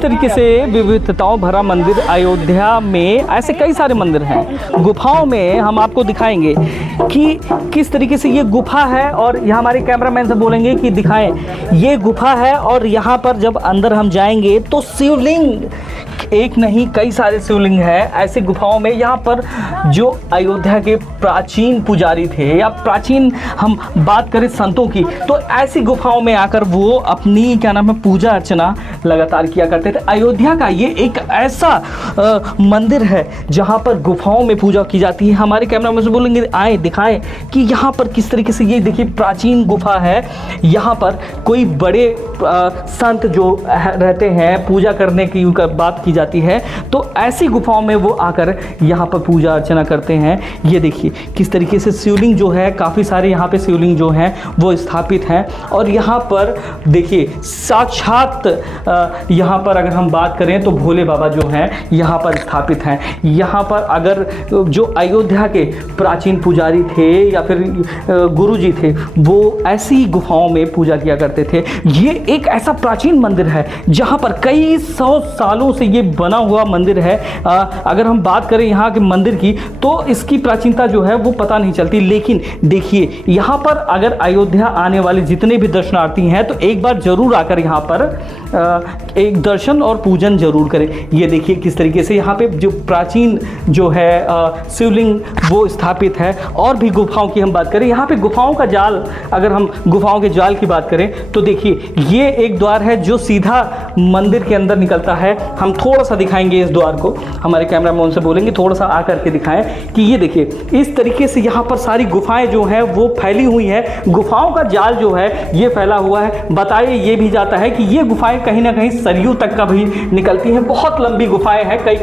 इस तरीके से विविधताओं भरा मंदिर अयोध्या में ऐसे कई सारे मंदिर हैं। गुफाओं में हम आपको दिखाएंगे कि किस तरीके से ये गुफा है, और यहाँ हमारे कैमरामैन से बोलेंगे कि दिखाएं ये गुफा है। और यहाँ पर जब अंदर हम जाएंगे तो शिवलिंग, एक नहीं कई सारे शिवलिंग है ऐसे गुफाओं में। यहाँ पर जो अयोध्या के प्राचीन पुजारी थे या प्राचीन हम बात करें संतों की, तो ऐसी गुफाओं में आकर वो अपनी क्या नाम है पूजा अर्चना लगातार किया करते थे। अयोध्या का ये एक ऐसा मंदिर है जहाँ पर गुफाओं में पूजा की जाती है। हमारे कैमरामैन से बोलेंगे आए दिखाएं कि यहाँ पर किस तरीके से, ये देखिए प्राचीन गुफा है। यहाँ पर कोई बड़े संत जो रहते हैं पूजा करने की बात की जाती है, तो ऐसी गुफाओं में वो आकर यहाँ पर पूजा अर्चना करते हैं। ये देखिए किस तरीके से शिवलिंग जो है, काफ़ी सारे यहाँ पे शिवलिंग जो हैं वो स्थापित हैं। और यहाँ पर देखिए साक्षात यहाँ पर अगर हम बात करें तो भोले बाबा जो हैं यहाँ पर स्थापित हैं। यहाँ पर अगर जो अयोध्या के प्राचीन पुजारी थे या फिर गुरु जी थे, वो ऐसी गुफाओं में पूजा किया करते थे। ये एक ऐसा प्राचीन मंदिर है जहाँ पर कई सौ सालों से ये बना हुआ मंदिर है। अगर हम बात करें यहाँ के मंदिर की तो इसकी प्राचीनता जो है वो पता नहीं चलती। लेकिन देखिए यहाँ पर अगर अयोध्या आने वाले जितने भी दर्शनार्थी हैं तो एक बार ज़रूर आकर यहाँ पर एक दर्शन और पूजन जरूर करें। ये देखिए किस तरीके से यहाँ पे जो प्राचीन जो है शिवलिंग वो स्थापित है। और भी गुफाओं की हम बात करें, यहाँ पे गुफाओं का जाल, अगर हम गुफाओं के जाल की बात करें तो देखिए ये एक द्वार है जो सीधा मंदिर के अंदर निकलता है। हम थोड़ा सा दिखाएंगे इस द्वार को, हमारे कैमरामैन से बोलेंगे थोड़ा सा आकर के दिखाएं कि ये देखिए इस तरीके से यहाँ पर सारी गुफाएं जो हैं वो फैली हुई हैं। गुफाओं का जाल जो है ये फैला हुआ है। बताया ये भी जाता है कि ये गुफाएं कहीं ना कहीं सरयू तक का भी निकलती हैं। बहुत लंबी गुफाएं हैं, कई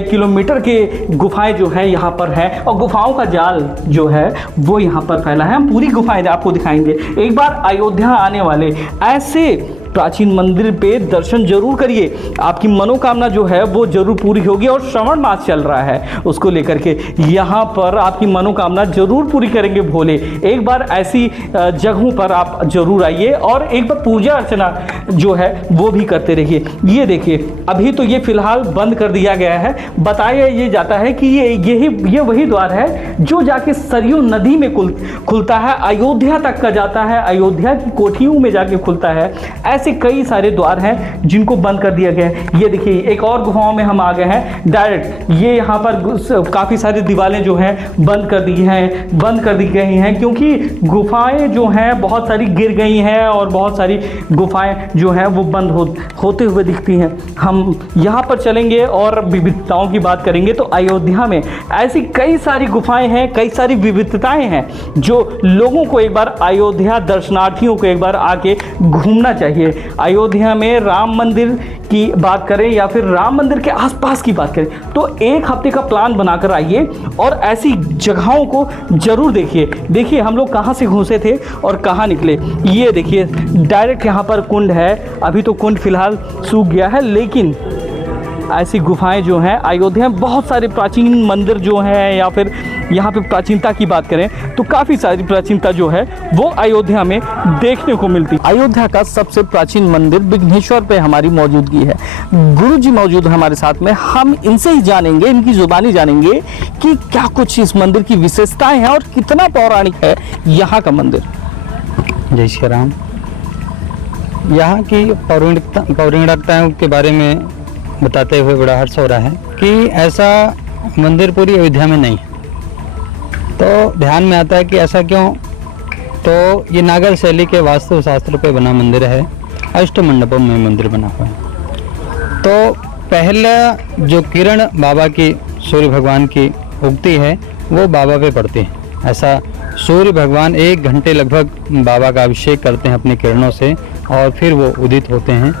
किलोमीटर के गुफाएं जो हैं यहाँ पर हैं। और गुफाओं का जाल जो है वो यहाँ पर फैला है। हम पूरी गुफाएं आपको दिखाएंगे। एक बार अयोध्या आने वाले ऐसे प्राचीन मंदिर पे दर्शन जरूर करिए, आपकी मनोकामना जो है वो जरूर पूरी होगी। और श्रावण मास चल रहा है, उसको लेकर के यहाँ पर आपकी मनोकामना जरूर पूरी करेंगे भोले। एक बार ऐसी जगहों पर आप जरूर आइए और एक बार पूजा अर्चना जो है वो भी करते रहिए। ये देखिए अभी तो ये फिलहाल बंद कर दिया गया है। बताया ये जाता है कि ये वही द्वार है जो जाके सरयू नदी में खुलता है, अयोध्या तक का जाता है, अयोध्या की कोठियों में जाके खुलता है। ऐसे कई सारे द्वार हैं जिनको बंद कर दिया गया है। ये देखिए एक और गुफाओं में हम आ गए हैं डायरेक्ट। ये यहाँ पर काफ़ी सारी दीवारें जो हैं बंद कर दी गई हैं क्योंकि गुफाएं जो हैं बहुत सारी गिर गई हैं और बहुत सारी गुफाएं जो हैं वो बंद होते हुए दिखती हैं। हम यहाँ पर चलेंगे और विविधताओं की बात करेंगे तो अयोध्या में ऐसी कई सारी गुफाएं हैं, कई सारी विविधताएं हैं जो लोगों को एक बार, अयोध्या दर्शनार्थियों को एक बार आके घूमना चाहिए। अयोध्या में राम मंदिर की बात करें या फिर राम मंदिर के आसपास की बात करें तो एक हफ्ते का प्लान बनाकर आइए और ऐसी जगहों को जरूर देखिए। देखिए हम लोग कहाँ से घुसे थे और कहाँ निकले। ये देखिए डायरेक्ट यहाँ पर कुंड है। अभी तो कुंड फिलहाल सूख गया है, लेकिन ऐसी गुफाएं जो हैं अयोध्या में, बहुत सारे प्राचीन मंदिर जो हैं या फिर यहाँ पे प्राचीनता की बात करें तो काफ़ी सारी प्राचीनता जो है वो अयोध्या में देखने को मिलती है। अयोध्या का सबसे प्राचीन मंदिर विघ्नेश्वर पे हमारी मौजूदगी है। गुरु जी मौजूद हैं हमारे साथ में। हम इनसे ही जानेंगे, इनकी जुबानी जानेंगे कि क्या कुछ इस मंदिर की विशेषताएं हैं और कितना पौराणिक है यहाँ का मंदिर। जय श्री राम। यहाँ की पौराणिकताओं के बारे में बताते हुए बड़ा हर्ष हो रहा है कि ऐसा मंदिर पूरी अयोध्या में नहीं है। तो ध्यान में आता है कि ऐसा क्यों, तो ये नागर शैली के वास्तुशास्त्र पे बना मंदिर है। अष्ट मंडपों में मंदिर बना हुआ है। तो पहला जो किरण बाबा की, सूर्य भगवान की उगती है वो बाबा पे पड़ती है। ऐसा सूर्य भगवान 1 घंटे लगभग बाबा का अभिषेक करते हैं अपनी किरणों से और फिर वो उदित होते हैं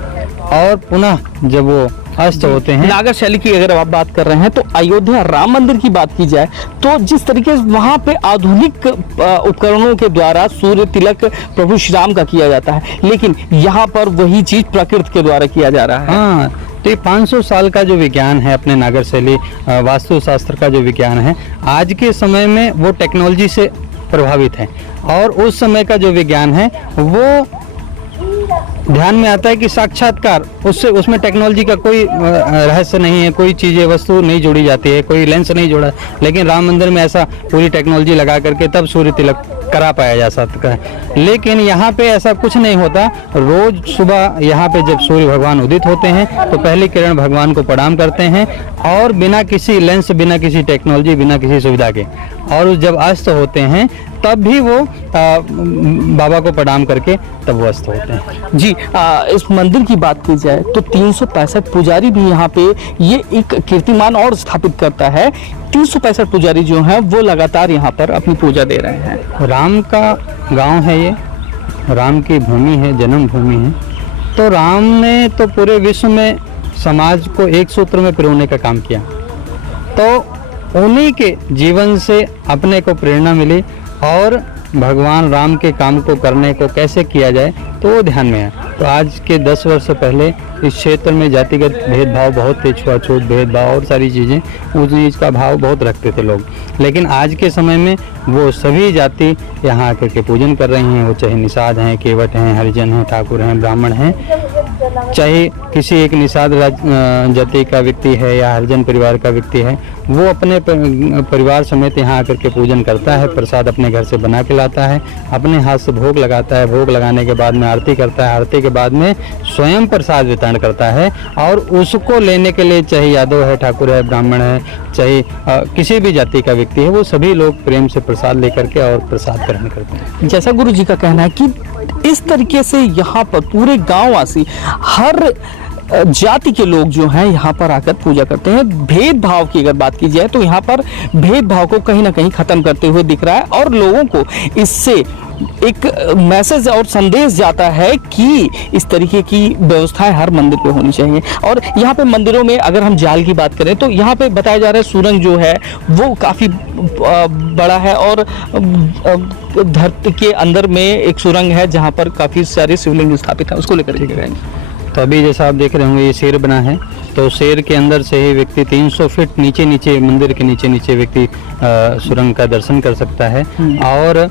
और पुनः जब वो अस्त होते हैं। नागर शैली की अगर आप बात कर रहे हैं तो अयोध्या राम मंदिर की बात की जाए तो जिस तरीके से वहां पे आधुनिक उपकरणों के द्वारा सूर्य तिलक प्रभु श्री राम का किया जाता है, लेकिन यहाँ पर वही चीज प्रकृति के द्वारा किया जा रहा है। हाँ, तो ये 500 साल का जो विज्ञान है अपने नागर शैली वास्तुशास्त्र का जो विज्ञान है, आज के समय में वो टेक्नोलॉजी से प्रभावित है और उस समय का जो विज्ञान है वो ध्यान में आता है कि साक्षात्कार उससे उसमें टेक्नोलॉजी का कोई रहस्य नहीं है, कोई चीज़ें वस्तु नहीं जोड़ी जाती है, कोई लेंस नहीं जोड़ा, लेकिन राम मंदिर में ऐसा पूरी टेक्नोलॉजी लगा करके तब सूर्य तिलक करा पाया जा सकता है। लेकिन यहाँ पे ऐसा कुछ नहीं होता। रोज सुबह यहाँ पे जब सूर्य भगवान उदित होते हैं तो पहली किरण भगवान को प्रणाम करते हैं और बिना किसी लेंस, बिना किसी टेक्नोलॉजी, बिना किसी सुविधा के, और जब अस्त होते हैं तब भी वो बाबा को प्रणाम करके तब वो अस्त होते हैं। जी, इस मंदिर की बात की जाए तो 365 पुजारी भी यहाँ पे ये एक कीर्तिमान और स्थापित करता है। 365 पुजारी जो हैं वो लगातार यहाँ पर अपनी पूजा दे रहे हैं। राम का गांव है ये, राम की भूमि है, जन्म भूमि है। तो राम ने तो पूरे विश्व में समाज को एक सूत्र में पिरोने का काम किया, तो उन्हीं के जीवन से अपने को प्रेरणा मिली और भगवान राम के काम को करने को कैसे किया जाए तो वो ध्यान में है। तो आज के 10 वर्ष पहले इस क्षेत्र में जातिगत भेदभाव बहुत थे, छुआछूत भेदभाव और सारी चीज़ें, उस चीज़ का भाव बहुत रखते थे लोग। लेकिन आज के समय में वो सभी जाति यहाँ आकर के पूजन कर रही हैं, वो चाहे निषाद हैं, केवट हैं, हरिजन हैं, ठाकुर हैं, ब्राह्मण हैं, चाहे किसी एक निषाद जाति का व्यक्ति है या हरिजन परिवार का व्यक्ति है, वो अपने परिवार समेत यहाँ आकर के पूजन करता है, प्रसाद अपने घर से बना के लाता है, अपने हाथ से भोग लगाता है, भोग लगाने के बाद में आरती करता है, आरती के बाद में स्वयं प्रसाद वितरण करता है, और उसको लेने के लिए चाहे यादव है, ठाकुर है, ब्राह्मण है, चाहे किसी भी जाति का व्यक्ति है, वो सभी लोग प्रेम से प्रसाद लेकर के और प्रसाद ग्रहण करते हैं। जैसा गुरु जी का कहना है कि इस तरीके से यहाँ पर पूरे गाँव वासी, हर जाति के लोग जो हैं यहाँ पर आकर पूजा करते हैं। भेदभाव की अगर बात की जाए तो यहाँ पर भेदभाव को कहीं ना कहीं खत्म करते हुए दिख रहा है, और लोगों को इससे एक मैसेज और संदेश जाता है कि इस तरीके की व्यवस्थाएं हर मंदिर पे होनी चाहिए। और यहाँ पे मंदिरों में अगर हम जाल की बात करें तो यहाँ पे बताया जा रहा है सुरंग जो है वो काफ़ी बड़ा है, और धरती के अंदर में एक सुरंग है जहाँ पर काफ़ी सारे शिवलिंग स्थापित है, उसको लेकर के करेंगे। तो अभी जैसा आप देख रहे होंगे ये शेर बना है, तो शेर के अंदर से ही व्यक्ति 300 फीट नीचे मंदिर के नीचे व्यक्ति सुरंग का दर्शन कर सकता है। और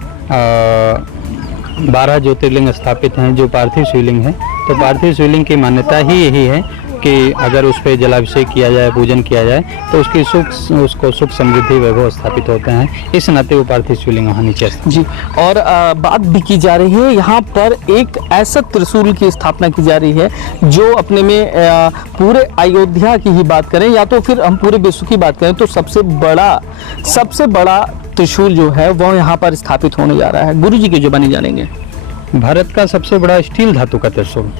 12 ज्योतिर्लिंग स्थापित हैं जो पार्थिव शिवलिंग है। तो पार्थिव शिवलिंग की मान्यता ही यही है कि अगर उस पर जलाभिषेक किया जाए, पूजन किया जाए तो उसको सुख समृद्धि वैभव स्थापित होते हैं। इस नाते वो पार्थिव शिवलिंग वहाँ नीचे जी। और बात भी की जा रही है, यहाँ पर एक ऐसा त्रिशूल की स्थापना की जा रही है जो अपने में पूरे अयोध्या की ही बात करें या तो फिर हम पूरे विश्व की बात करें तो सबसे बड़ा त्रिशूल जो है वो यहाँ पर स्थापित होने जा रहा है। गुरु जी की जुबानी जानेंगे। भारत का सबसे बड़ा स्टील धातु का त्रिशूल,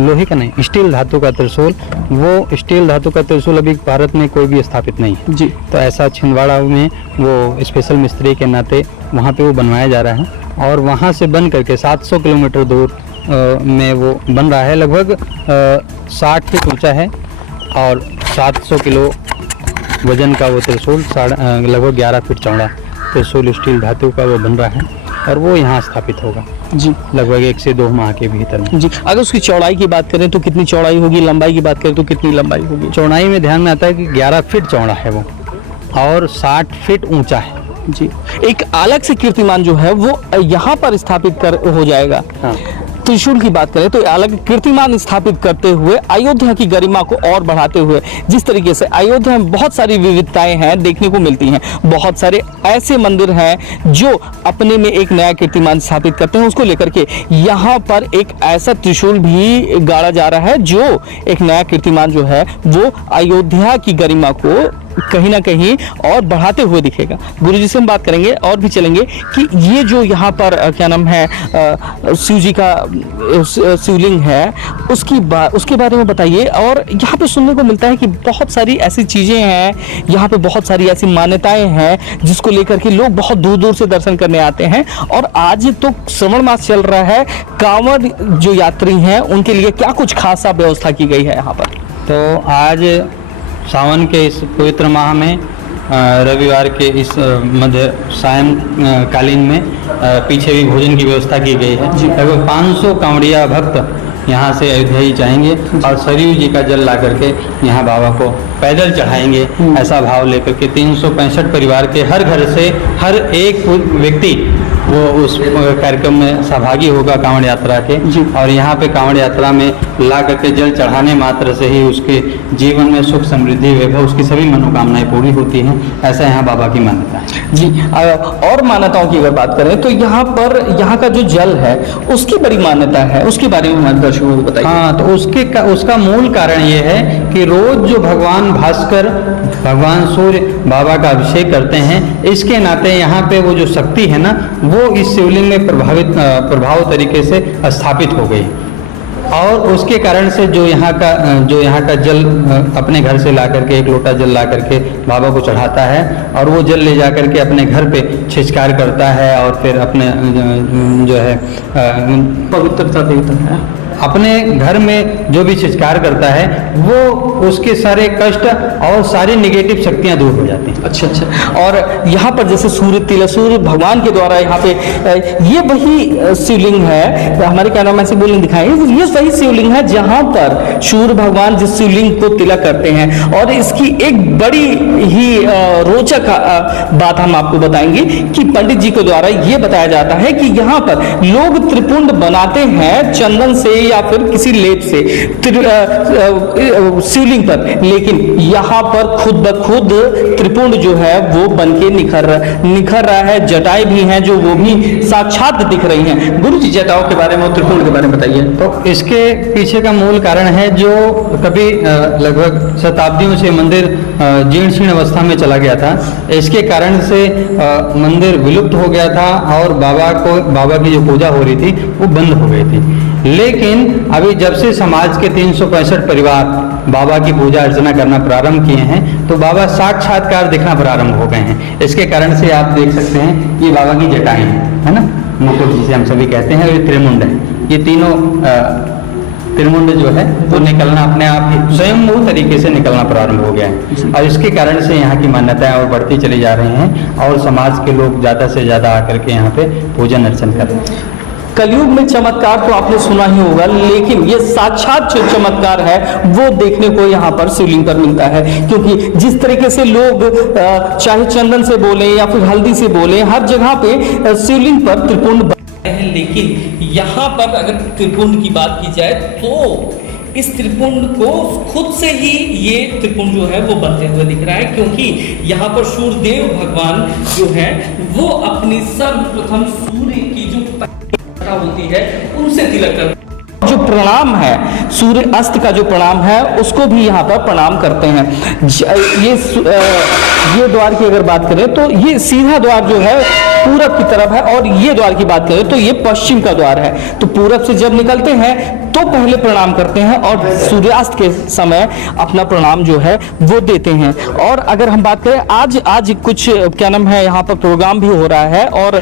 लोहे का नहीं, स्टील धातु का त्रिशूल, वो स्टील धातु का त्रिशूल अभी भारत में कोई भी स्थापित नहीं है जी। तो ऐसा छिंदवाड़ा में वो स्पेशल मिस्त्री के नाते वहाँ पे वो बनवाया जा रहा है, और वहाँ से बन करके 700 किलोमीटर दूर में वो बन रहा है। लगभग 60 फीट ऊंचा है और 700 किलो वजन का वो त्रिशूल, लगभग 11 फीट चौड़ा त्रिशूल स्टील धातु का वो बन रहा है, और वो यहाँ स्थापित होगा जी लगभग 1 से 2 माह के भीतर में। जी। अगर उसकी चौड़ाई की बात करें तो कितनी चौड़ाई होगी, लंबाई की बात करें तो कितनी लंबाई होगी? चौड़ाई में ध्यान में आता है कि 11 फीट चौड़ा है वो और 60 फीट ऊंचा है जी। एक अलग से कीर्तिमान जो है वो यहाँ पर स्थापित हो जाएगा। हाँ। त्रिशूल की बात करें तो अलग कीर्तिमान स्थापित करते हुए अयोध्या की गरिमा को और बढ़ाते हुए, जिस तरीके से अयोध्या में बहुत सारी विविधताएं हैं देखने को मिलती हैं, बहुत सारे ऐसे मंदिर हैं जो अपने में एक नया कीर्तिमान स्थापित करते हैं, उसको लेकर के यहाँ पर एक ऐसा त्रिशूल भी गाड़ा जा रहा है जो एक नया कीर्तिमान जो है वो अयोध्या की गरिमा को कहीं ना कहीं और बढ़ाते हुए दिखेगा। गुरुजी से हम बात करेंगे और भी चलेंगे कि ये जो यहाँ पर क्या नाम है शिव जी का शिवलिंग है उसके बारे में बताइए। और यहाँ पे सुनने को मिलता है कि बहुत सारी ऐसी चीज़ें हैं, यहाँ पे बहुत सारी ऐसी मान्यताएं हैं जिसको लेकर के लोग बहुत दूर दूर से दर्शन करने आते हैं। और आज तो श्रावण मास चल रहा है, कांवड़ जो यात्री हैं उनके लिए क्या कुछ खास व्यवस्था की गई है यहाँ पर? तो आज सावन के इस पवित्र माह में रविवार के इस मध्य सायंकालीन में पीछे भी भोजन की व्यवस्था की गई है। लगभग 500 कांवड़िया भक्त यहाँ से अयोध्या ही जाएंगे और सरयू जी का जल ला करके यहाँ बाबा को पैदल चढ़ाएंगे। ऐसा भाव लेकर के 365 परिवार के हर घर से हर एक व्यक्ति वो उस कार्यक्रम में सहभागी होगा कांवड़ यात्रा के। और यहाँ पे कांवड़ यात्रा में ला करके जल चढ़ाने मात्र से ही उसके जीवन में सुख समृद्धि वैभव उसकी सभी मनोकामनाएं पूरी होती हैं। ऐसा यहाँ बाबा की मान्यता है जी। और मान्यताओं की अगर बात करें तो यहाँ पर यहाँ का जो जल है उसकी बड़ी मान्यता है, उसके बारे में हमारे दर्शकों को बताइए। हाँ, तो उसका मूल कारण ये है कि रोज जो भगवान भास्कर भगवान सूर्य बाबा का अभिषेक करते हैं, इसके नाते यहाँ पे वो जो शक्ति है ना वो इस शिवलिंग में प्रभाव तरीके से स्थापित हो गई। और उसके कारण से जो यहाँ का जल अपने घर से ला करके एक लोटा जल ला करके बाबा को चढ़ाता है और वो जल ले जा करके अपने घर पे छिछकार करता है और फिर अपने जो है पवित्रता देता है। अपने घर में जो भी छिछकार करता है वो उसके सारे कष्ट और सारी नेगेटिव शक्तियां दूर हो जाती हैं। अच्छा। और यहाँ पर जैसे सूर्य भगवान के द्वारा यहाँ पे ये वही शिवलिंग है, हमारे कैमरामैन से बोलने दिखाएंगे, ये वही शिवलिंग है जहाँ पर सूर्य भगवान जिस शिवलिंग को तिलक करते हैं। और इसकी एक बड़ी ही रोचक बात हम आपको बताएंगे कि पंडित जी के द्वारा ये बताया जाता है कि यहाँ पर लोग त्रिपुंड बनाते हैं चंदन से या फिर किसी लेप से शिवलिंग पर, लेकिन यहाँ पर खुद ब खुद त्रिपुंड जो है वो बनके निखर रहा है। जटाएं भी हैं जो वो भी साक्षात दिख रही हैं। गुरु जी जटाओं के बारे में और त्रिपुंड के बारे में बताइए। तो इसके पीछे का मूल कारण है जो कभी लगभग शताब्दियों से मंदिर जीर्ण शीर्ण अवस्था में चला गया था। इसके कारण से मंदिर विलुप्त हो गया था और बाबा की जो पूजा हो रही थी वो बंद हो गई थी। लेकिन अभी जब से समाज के 365 परिवार बाबा की पूजा अर्चना करना प्रारंभ किए हैं तो बाबा साक्षात्कार दिखना प्रारंभ हो गए हैं। इसके कारण से आप देख सकते हैं ये बाबा की जटाएं हैं, है ना, मुकुट जिसे हम सभी कहते हैं, और ये त्रिमुंड है। ये तीनों त्रिमुंड जो है वो निकलना अपने आप ही स्वयं तरीके से निकलना प्रारंभ हो गया है। और इसके कारण से यहाँ की मान्यताएं और बढ़ती चली जा रही हैं और समाज के लोग ज़्यादा से ज़्यादा आकर के यहाँ पे पूजन अर्चन कर रहे हैं। कलयुग में चमत्कार तो आपने सुना ही होगा, लेकिन ये साक्षात जो चमत्कार है वो देखने को यहाँ पर शिवलिंग पर मिलता है। क्योंकि जिस तरीके से लोग चाहे चंदन से बोले या फिर हल्दी से बोले, हर जगह पे शिवलिंग पर त्रिपुंड है, लेकिन यहाँ पर अगर त्रिपुंड की बात की जाए तो इस त्रिपुंड को खुद से ही ये त्रिपुंड जो है वो बनते हुए दिख रहा है। क्योंकि यहाँ पर सूर्यदेव भगवान जो है वो अपनी सर्वप्रथम सूर्य की जो होती है उनसे तिलक करते, जो प्रणाम है सूर्य अस्त का जो प्रणाम है उसको भी यहाँ पर प्रणाम करते हैं। ये द्वार की अगर बात करें तो ये सीधा द्वार जो है पूरब की तरफ है और ये द्वार की बात करें तो ये पश्चिम का द्वार है। तो पूरब से जब निकलते हैं तो पहले प्रणाम करते हैं और सूर्यास्त के समय अपना प्रणाम जो है वो देते हैं। और अगर हम बात करें आज कुछ क्या नाम है यहाँ पर प्रोग्राम भी हो रहा है और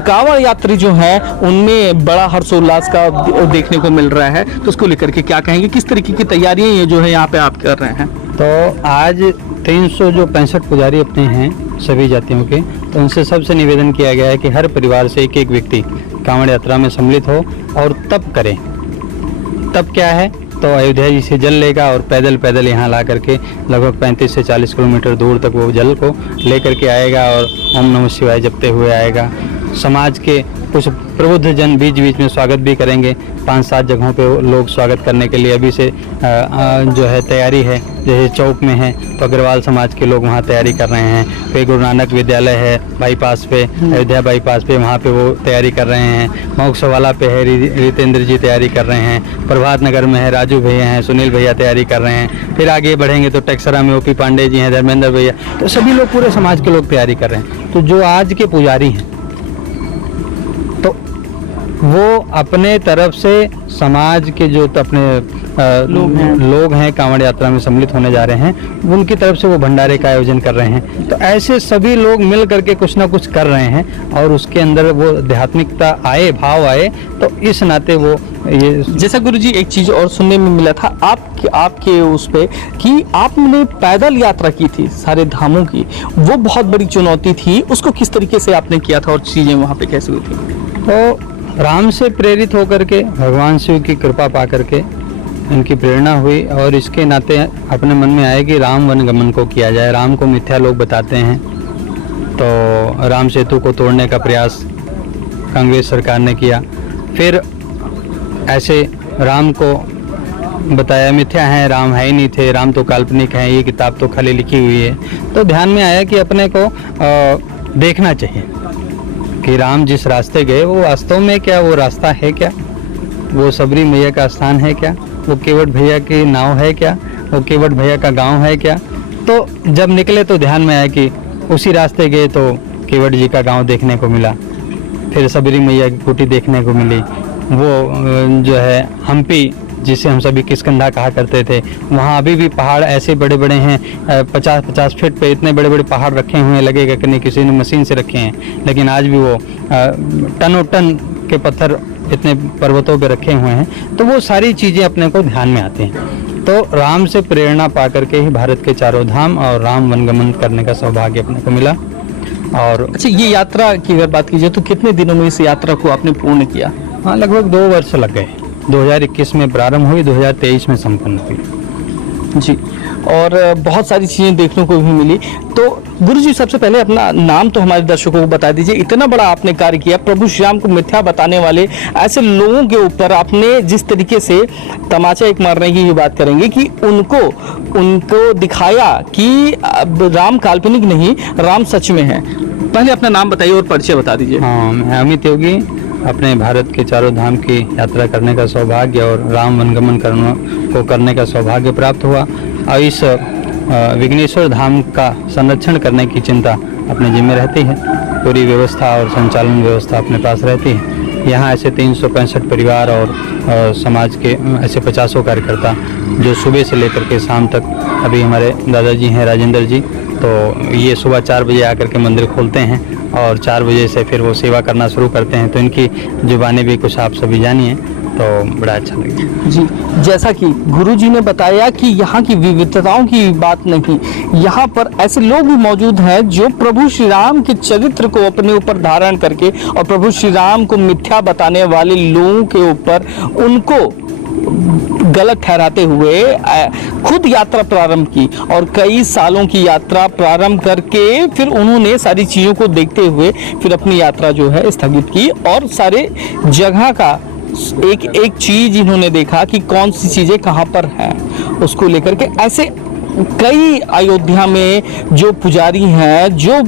कांवड़ यात्री जो हैं उनमें बड़ा हर्षोल्लास का देखने को मिल रहा है। तो उसको लेकर के क्या कहेंगे, किस तरीके की तैयारियां ये जो है यहाँ पे आप कर रहे हैं? तो आज 365 पुजारी अपने हैं सभी जातियों के, तो उनसे सबसे निवेदन किया गया है कि हर परिवार से एक व्यक्ति कांवड़ यात्रा में सम्मिलित हो और तब करें। तब क्या है तो अयोध्या जी से जल लेगा और पैदल यहाँ ला करके लगभग 35 से 40 किलोमीटर दूर तक वो जल को लेकर के आएगा और ओम नमः शिवाय जपते हुए आएगा। समाज के कुछ प्रबुद्ध जन बीच बीच में स्वागत भी करेंगे। 5-7 जगहों पे लोग स्वागत करने के लिए अभी से जो है तैयारी है। जैसे चौक में है तो अग्रवाल समाज के लोग वहाँ तैयारी कर रहे हैं। फिर गुरु नानक विद्यालय है बाईपास पे, अयोध्या बाईपास पे, वहाँ पे वो तैयारी कर रहे हैं। मोक्षवाला पे है रितेंद्र जी तैयारी कर रहे हैं। प्रभात नगर में है राजू भैया हैं, सुनील भैया तैयारी कर रहे हैं। फिर आगे बढ़ेंगे तो टेक्सरा में ओपी पांडे जी हैं, धर्मेंद्र भैया, तो सभी लोग पूरे समाज के लोग तैयारी कर रहे हैं। तो जो आज के पुजारी हैं तो वो अपने तरफ से समाज के जो अपने लोग हैं कांवड़ यात्रा में सम्मिलित होने जा रहे हैं उनकी तरफ से वो भंडारे का आयोजन कर रहे हैं। तो ऐसे सभी लोग मिल करके कुछ ना कुछ कर रहे हैं और उसके अंदर वो आध्यात्मिकता आए, भाव आए, तो इस नाते वो ये। जैसा गुरुजी एक चीज और सुनने में मिला था आपके उस पे कि आपने पैदल यात्रा की थी सारे धामों की, वो बहुत बड़ी चुनौती थी, उसको किस तरीके से आपने किया था और चीजें वहाँ पे कैसे हुई थी? तो राम से प्रेरित होकर के भगवान शिव की कृपा पा करके इनकी प्रेरणा हुई और इसके नाते अपने मन में आया कि राम वनगमन को किया जाए। राम को मिथ्या लोग बताते हैं, तो राम सेतु को तोड़ने का प्रयास कांग्रेस सरकार ने किया। फिर ऐसे राम को बताया मिथ्या हैं, राम है ही नहीं थे, राम तो काल्पनिक हैं, ये किताब तो खाली लिखी हुई है। तो ध्यान में आया कि अपने को देखना चाहिए कि राम जिस रास्ते गए वो वास्तव में क्या वो रास्ता है क्या, वो सबरी मैया का स्थान है क्या, वो केवट भैया की नाव है क्या, वो केवट भैया का गांव है क्या। तो जब निकले तो ध्यान में आया कि उसी रास्ते गए तो केवट जी का गांव देखने को मिला, फिर सबरी मैया की कुटी देखने को मिली, वो जो है हम्पी जिसे हम सभी किष्किंधा कहा करते थे, वहाँ अभी भी पहाड़ ऐसे बड़े बड़े हैं, 50-50 फीट पे इतने बड़े बड़े पहाड़ रखे हुए हैं, लगेगा कि नहीं किसी ने मशीन से रखे हैं, लेकिन आज भी वो टनों टन के पत्थर इतने पर्वतों पे रखे हुए हैं। तो वो सारी चीज़ें अपने को ध्यान में आती हैं। तो राम से प्रेरणा पा करके ही भारत के चारों धाम और राम वनगमन करने का सौभाग्य अपने को मिला। और अच्छा, ये यात्रा की अगर बात कीजिए तो कितने दिनों में इस यात्रा को आपने पूर्ण किया? हाँ, लगभग 2 वर्ष लग गए। 2021 में प्रारंभ हुई, 2023 में संपन्न हुई जी। और बहुत सारी चीज़ें देखने को भी मिली। तो गुरुजी, सबसे पहले अपना नाम तो हमारे दर्शकों को बता दीजिए। इतना बड़ा आपने कार्य किया, प्रभु श्री राम को मिथ्या बताने वाले ऐसे लोगों के ऊपर आपने जिस तरीके से तमाचा एक मारने की ये बात करेंगे कि उनको दिखाया कि अब राम काल्पनिक नहीं, राम सच में है। पहले अपना नाम बताइए और परिचय बता दीजिए। हाँ, मैं अमित योगी, अपने भारत के चारों धाम की यात्रा करने का सौभाग्य और राम वनगमन करने का सौभाग्य प्राप्त हुआ। और इस विघ्नेश्वर धाम का संरक्षण करने की चिंता अपने जिम्मे रहती है। पूरी व्यवस्था और संचालन व्यवस्था अपने पास रहती है। यहाँ ऐसे 365 परिवार और समाज के ऐसे 50 कार्यकर्ता जो सुबह से लेकर के शाम तक, अभी हमारे दादाजी हैं राजेंद्र जी, तो ये सुबह 4 बजे आकर के मंदिर खोलते हैं और 4 बजे से फिर वो सेवा करना शुरू करते हैं। तो इनकी जुबानी भी कुछ आप सभी जानिए, तो बड़ा अच्छा लगे जी। जैसा कि गुरुजी ने बताया कि यहाँ की विविधताओं की बात नहीं, यहाँ पर ऐसे लोग भी मौजूद हैं जो प्रभु श्री राम के चरित्र को अपने ऊपर धारण करके और प्रभु श्री राम को मिथ्या बताने वाले लोगों के ऊपर उनको गलत ठहराते हुए खुद यात्रा प्रारंभ की और कई सालों की यात्रा प्रारंभ करके फिर उन्होंने सारी चीज़ों को देखते हुए फिर अपनी यात्रा जो है स्थगित की और सारे जगह का एक एक चीज इन्होंने देखा कि कौन सी चीजें कहाँ पर हैं, उसको लेकर के ऐसे कई अयोध्या में जो पुजारी हैं, जो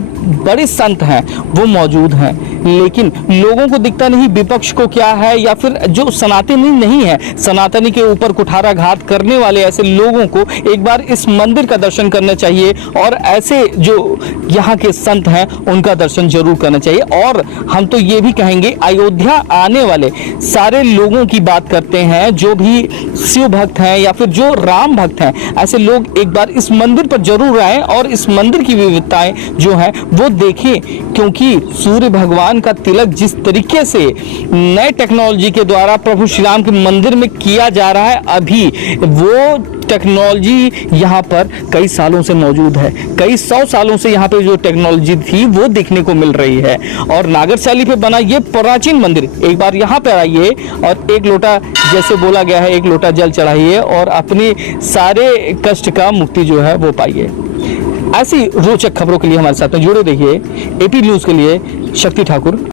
बड़े संत हैं, वो मौजूद हैं। लेकिन लोगों को दिखता नहीं विपक्ष को क्या है, या फिर जो सनातनी नहीं है, सनातनी के ऊपर कुठाराघात करने वाले ऐसे लोगों को एक बार इस मंदिर का दर्शन करना चाहिए और ऐसे जो यहाँ के संत हैं उनका दर्शन जरूर करना चाहिए। और हम तो ये भी कहेंगे, अयोध्या आने वाले सारे लोगों की बात करते हैं, जो भी शिव भक्त हैं या फिर जो राम भक्त हैं, ऐसे लोग एक बार इस मंदिर पर जरूर आएं और इस मंदिर की विविधताएं जो है वो देखें। क्योंकि सूर्य भगवान का तिलक जिस तरीके से नए टेक्नोलॉजी के द्वारा प्रभु श्री राम के मंदिर में किया जा रहा है, अभी वो टेक्नोलॉजी यहाँ पर कई सालों से मौजूद है। कई 100 सालों से यहाँ पे जो टेक्नोलॉजी थी वो देखने को मिल रही है। और नागर शैली पे बना ये प्राचीन मंदिर, एक बार यहाँ पे आइए और एक लोटा, जैसे बोला गया है, एक लोटा जल चढ़ाइए और अपनी सारे कष्ट का मुक्ति जो है वो पाइए। ऐसी रोचक खबरों के लिए हमारे साथ में जुड़े रहिए। एपी न्यूज़ के लिए शक्ति ठाकुर।